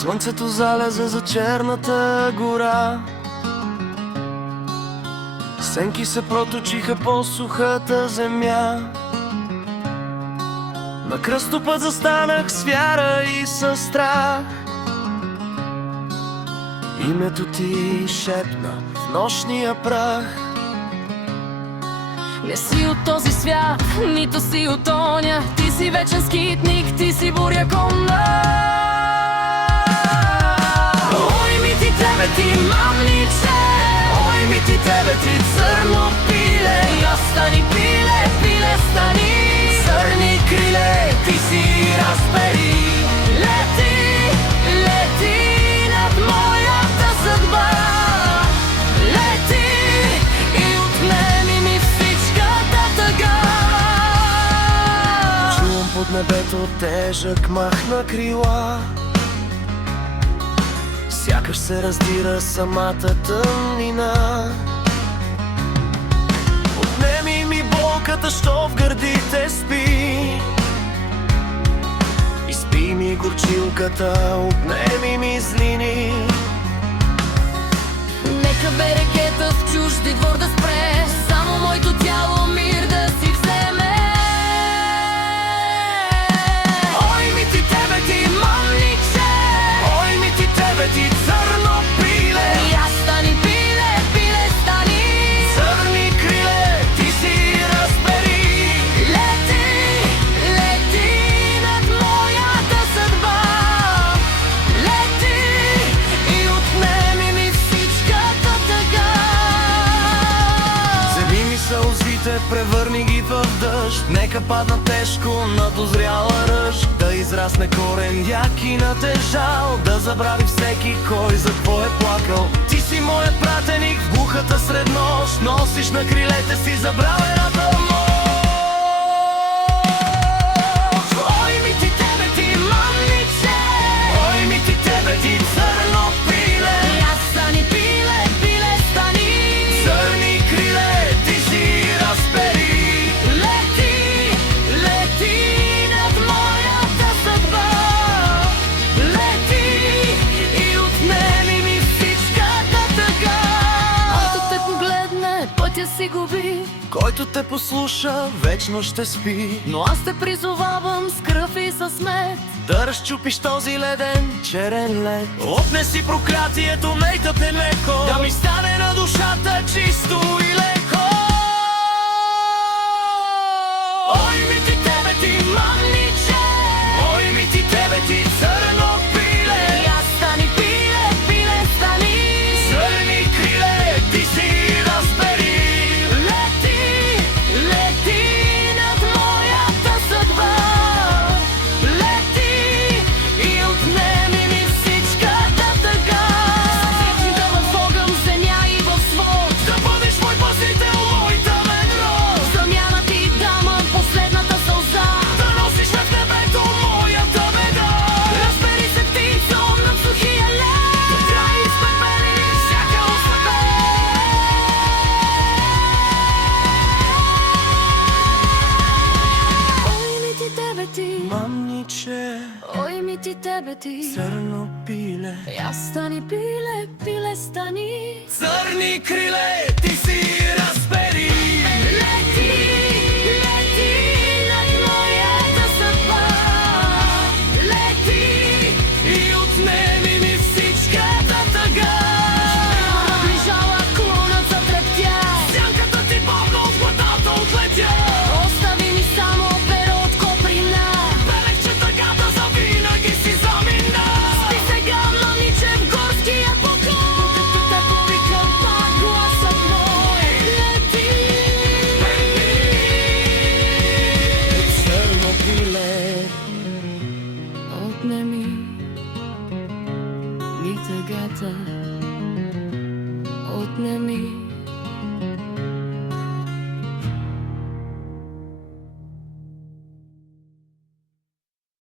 Слънцето залезе за черната гора, сенки се проточиха по сухата земя. На кръстопът застанах с вяра и със страх. Името ти шепна в нощния прах. Не си от този свят, нито си от оня. Ти си вечен скитник, ти си буря конна. Ой ми ти тебе, ти мамниче, ой ми ти тебе, ти църно пиле. Я стани пиле, пиле стани, църни криле, ти си разбери. Лети, лети над моята съдба. Лети и отнеми ми всичката тъга. Чувам под небето тежък мах на крила, сякаш се раздира самата тъмнина. Отнеми ми болката, що в гърдите спи. Изпи ми горчилката, отнеми ми злини. Нека берекета в чужди двор да спре, само моето тяло мир да си вземе. Ой ми ти тебе, ти мамниче, Ой ми ти тебе, ти църно пиле. я стани пиле, пиле стани, Църни криле, ти си разбери. лети, лети над моята съдба. Лети и отнеми ми всичката тъга. Вземи ми сълзите, превърни ги в дъжд. Нека падна тежко на дозряла ръж, да израсне корен як и натежал, да забрави всеки кой за какво е плакал. Ти си моят пратеник в глухата сред нощ, носиш на крилете си забравената мощ. Ой ми ти тебе, ти мамниче, ой ми ти тебе, ти църно пиле. Я стани пиле, пиле стани, Църни криле, ти си разбери. лети, лети над моята съдба. Лети и отнеми ми всичката тъга. Който те погледне, пътя си губи, Който те послуша, вечно ще спи. но аз те призовавам с кръв и със мед. Да разчупиш този леден, черен лед. Отнеси проклятието, нека те леко, да ми стане на душата чисто и леко. Ой ми ти тебе, ти мамниче, ой ми ти тебе, ти църно пиле. Я стани пиле, пиле стани, Църни криле, ти си разбери. лети, лети над моята съдба. Лети и отнеми ми всичката тъга. Да в огън, в земя и в свод, Да бъдеш мой пазител, мой тъмен род. в замяна ти дама последната сълза. Да носиш в небето моята беда. Разбери се, птицо, над сухия лед, Да трае изпед мене всяка освета. ой ми ти тебе ти, Мамниче, ой ми ти тебе ти. църно пиле. Я стани пиле, пиле стани, Църни криле, ти си разбери. лети, лети над моята съдба. Лети И отнеми ми всичката тъга. наближава, клонът затрептя. Сянката ти бавно от главата отлетя. Остави ми само перо от коприна. Белех, че тъгата завинаги си замина. Спи сега, мамниче, в горския поклон. Докато те повикам пак гласът мой. Лети, Църно пиле, отнеми ми тъгата. Отнеми